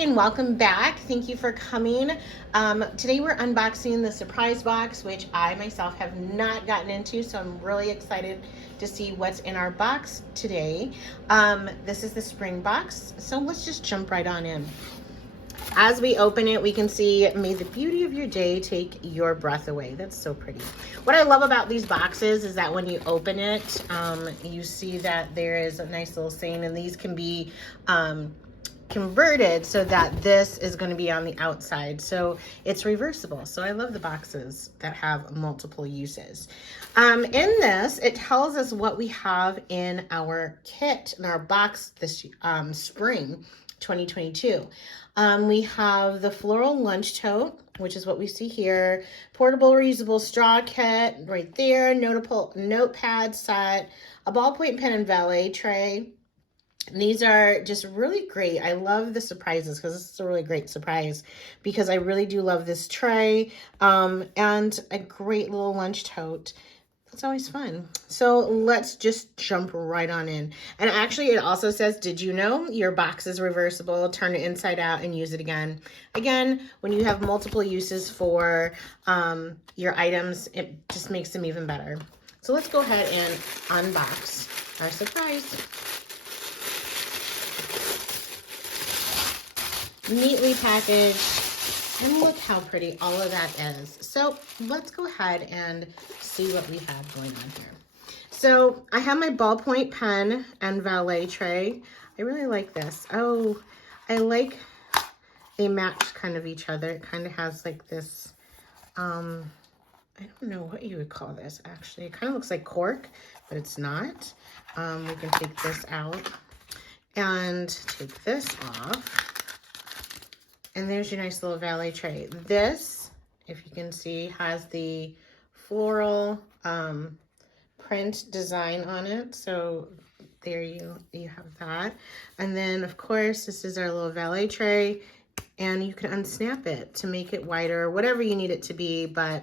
and welcome back. Thank you for coming. Today we're unboxing the surprise box, which I myself have not gotten into, so I'm really excited to see what's in our box today. This is the spring box, so let's just jump right on in. As we open it, we can see, may the beauty of your day take your breath away. That's so pretty. What I love about these boxes is that when you open it, you see that there is a nice little saying, and these can be converted so that this is going to be on the outside, so it's reversible. So I love the boxes that have multiple uses. In this, it tells us what we have in our kit, in our box this spring 2022. We have the floral lunch tote, which is what we see here, portable reusable straw kit right there, notepad set, a ballpoint pen and valet tray. These are just really great. I love the surprises because this is a really great surprise, because I really do love this tray, and a great little lunch tote. It's always fun. So let's just jump right on in. And actually it also says, did you know your box is reversible? Turn it inside out and use it again. Again, when you have multiple uses for your items, it just makes them even better. So let's go ahead and unbox our surprise. Neatly packaged, and look how pretty all of that is. So let's go ahead and see what we have going on here. So I have my ballpoint pen and valet tray. I really like this. Oh, I like they match kind of each other. It kind of has like this, I don't know what you would call this actually. It kind of looks like cork, but it's not. We can take this out and take this off. And there's your nice little valet tray. This, if you can see, has the floral print design on it. So there you have that. And then, of course, this is our little valet tray. And you can unsnap it to make it wider, whatever you need it to be. But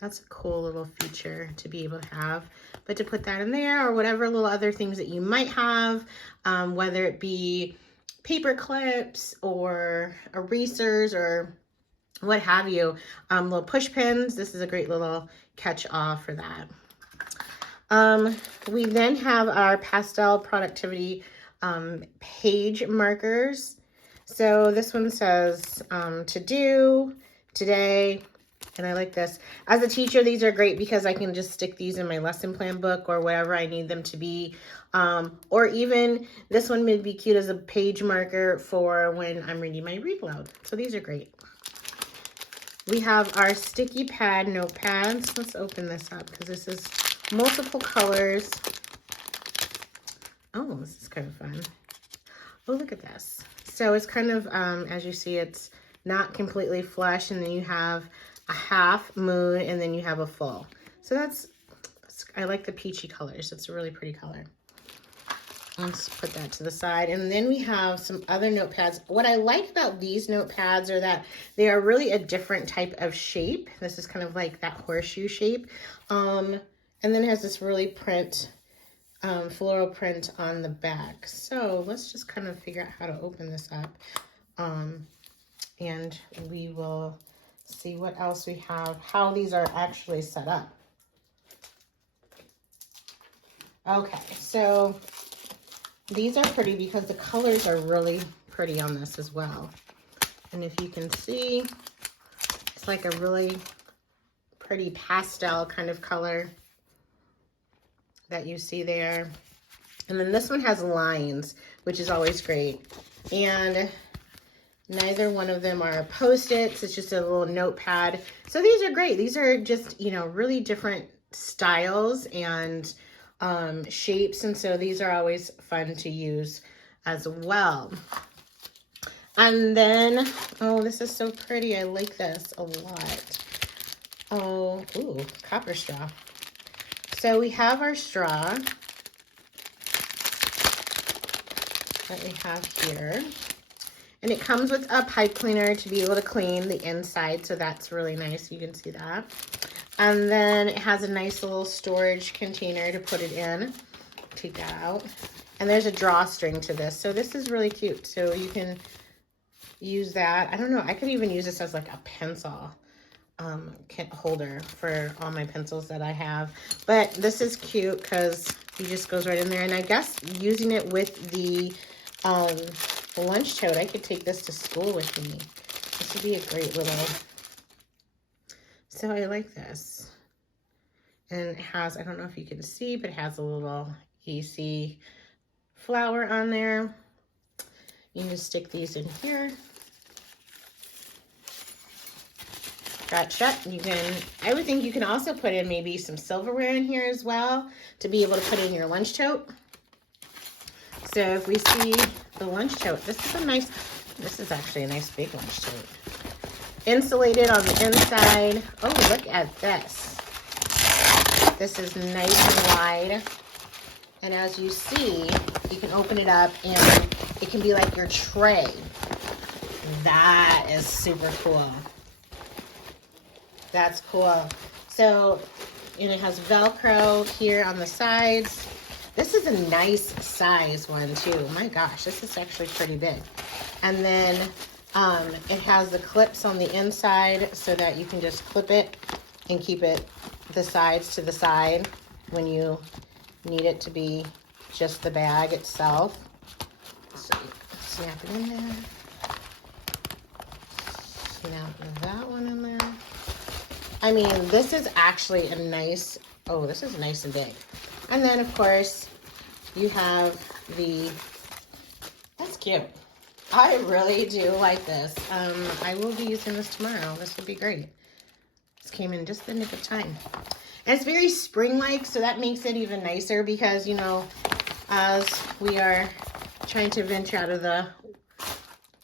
that's a cool little feature to be able to have. But to put that in there, or whatever little other things that you might have, whether it be paper clips or erasers or what have you, little push pins. This is a great little catch-all for that. We then have our pastel productivity page markers. So this one says to do, today, and I like this. As a teacher, these are great because I can just stick these in my lesson plan book or wherever I need them to be. Or even this one would be cute as a page marker for when I'm reading my read aloud. So these are great. We have our sticky pad notepads. Let's open this up because this is multiple colors. Oh, this is kind of fun. Oh, look at this. So it's kind of, as you see, it's not completely flush, and then you have a half moon, and then you have a full. So that's I like the peachy colors. It's a really pretty color. Let's put that to the side. And then we have some other notepads. What I like about these notepads are that they are really a different type of shape. This is kind of like that horseshoe shape. And then it has this really floral print on the back. So let's just kind of figure out how to open this up. And we will see what else we have, how these are actually set up. Okay, so these are pretty because the colors are really pretty on this as well. And if you can see, it's like a really pretty pastel kind of color that you see there. And then this one has lines, which is always great. And neither one of them are Post-its. It's just a little notepad. So these are great. These are just, you know, really different styles and shapes. And so these are always fun to use as well. And then, oh, this is so pretty. I like this a lot. Oh, ooh, copper straw. So we have our straw that we have here. And it comes with a pipe cleaner to be able to clean the inside. So that's really nice. You can see that. And then it has a nice little storage container to put it in. Take that out. And there's a drawstring to this. So this is really cute. So you can use that. I don't know. I could even use this as like a pencil holder for all my pencils that I have. But this is cute because he just goes right in there. And I guess using it with the lunch tote, I could take this to school with me. This would be a great little... So I like this. And it has, I don't know if you can see, but it has a little EC flower on there. You can just stick these in here. Got shut. You can, I would think you can also put in maybe some silverware in here as well to be able to put in your lunch tote. So if we see the lunch tote, this is actually a nice big lunch tote. Insulated on the inside. Oh, look at this. This is nice and wide. And as you see, you can open it up and it can be like your tray. That is super cool. That's cool. So, and it has Velcro here on the sides. This is a nice size one too. My gosh, this is actually pretty big. And then it has the clips on the inside so that you can just clip it and keep it the sides to the side when you need it to be just the bag itself. So snap it in there. Snap that one in there. I mean, this is actually a nice, oh, this is nice and big. And then, of course, you have the, that's cute. I really do like this. I will be using this tomorrow. This would be great. This came in just the nick of time. And it's very spring-like, so that makes it even nicer because, you know, as we are trying to venture out of the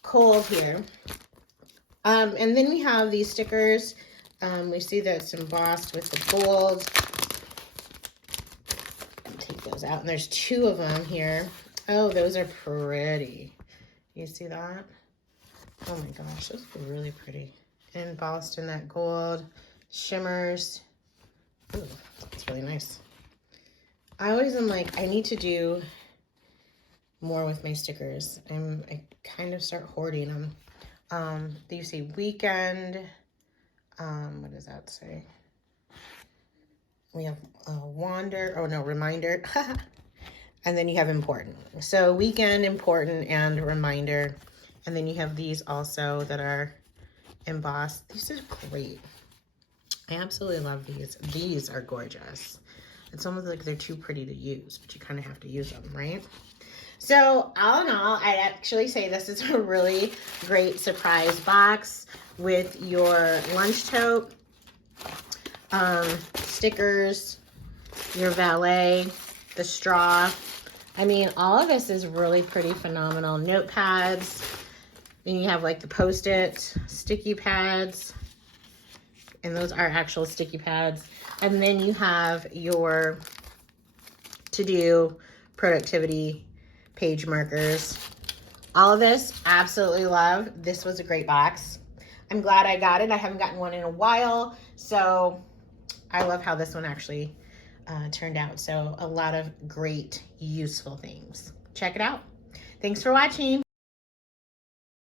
cold here. And then we have these stickers. We see that it's embossed with the gold. Take those out. And there's 2 of them here. Oh, those are pretty. You see that? Oh my gosh, those are really pretty. Embossed in that gold. Shimmers. Ooh, that's really nice. I always am like, I need to do more with my stickers. I kind of start hoarding them. You see weekend. What does that say? We have reminder. And then you have important. So weekend, important, and reminder. And then you have these also that are embossed. These are great. I absolutely love these. These are gorgeous. It's almost like they're too pretty to use, but you kind of have to use them, right? So all in all, I'd actually say this is a really great surprise box with your lunch tote, stickers, your valet, the straw. I mean, all of this is really pretty phenomenal. Notepads, then you have like the Post-it, sticky pads, and those are actual sticky pads. And then you have your to-do productivity page markers. All of this, absolutely love. This was a great box. I'm glad I got it. I haven't gotten one in a while, so I love how this one actually turned out. So a lot of great, useful things. Check it out. Thanks for watching.